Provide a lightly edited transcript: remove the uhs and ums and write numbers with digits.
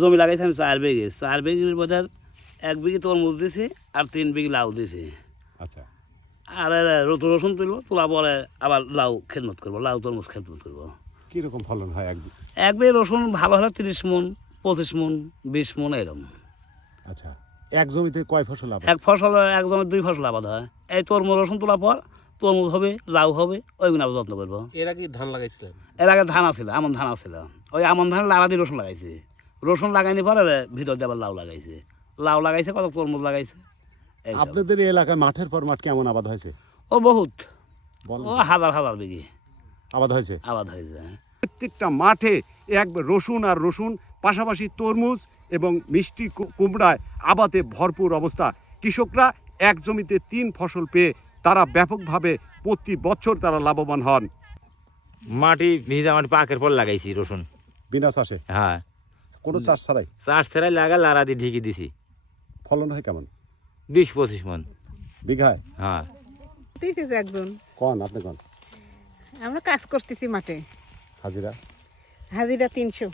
জমি লাগাইছি আমি 4 বিঘের মধ্যে 1 বিঘে তরমুজ দিছি আর 3 বিঘে লাউ দিছি। আচ্ছা, আর রসুন তুলবো, তোলা পরে আবার লাউ খেদমত করবো, লাউ তরমুজ খেদমত করবো। কীরকম ফলন হয় 1 বিঘে রসুন ভালো হলে 30 মণ, 25 মণ, 20 মণ এরকম। আচ্ছা, এক জমিতে কয় ফসল আবাদ? এক ফসল, এক জমিতে 2 ফসল আবাদ হয়। এই তরমুজ রসুন তোলার পর তরমুজ হবে, লাউ হবে, ওইগুলো আবার যত্ন করবো। এর আগে ধান লাগাইছিলেন? এর আগে ধান আছিল, আমন ধান আছিল। ওই আমন ধান লাড়া দিয়ে রসুন লাগাইছে। রসুন লাগাইনি পরে ভিতর দিয়ে আবার লাউ লাগাইছে। লাউ লাগাইছে, কত তরমুজ লাগাইছে। এইসব। আপনাদের এই এলাকায় মাঠের পর মাঠ কেমন আবাদ হয়েছে? ও বহুত, বলেন। ও হাজার হাজার বিঘে আবাদ হয়েছে। আবাদ হয়েছে। প্রত্যেকটা মাঠে এক রসুন আর রসুন, পাশাপাশি তরমুজ এবং মিষ্টি কুমড়ায় আবাদে ভরপুর অবস্থা। কৃষকরা এক জমিতে 3 ফসল পেয়ে তারা ব্যাপকভাবে প্রতি বছর তারা লাভবান হন। মাটি ভিজা মাটি পাকের পর লাগাইছি রসুন। বিনা চাষে? হ্যাঁ, কোনো চাষ ছাড়াই? চাষ ছাড়াই লাগা, লাড়া দিয়ে ঢেকে দিছি। ফলন হয় কেমন? 20-25 মণ বিঘায়? হ্যাঁ। দিয়েছে যে একজন, কন আপনি কন। আমরা কাজ করতেছি মাঠে, হাজিরা? হাজিরা 300।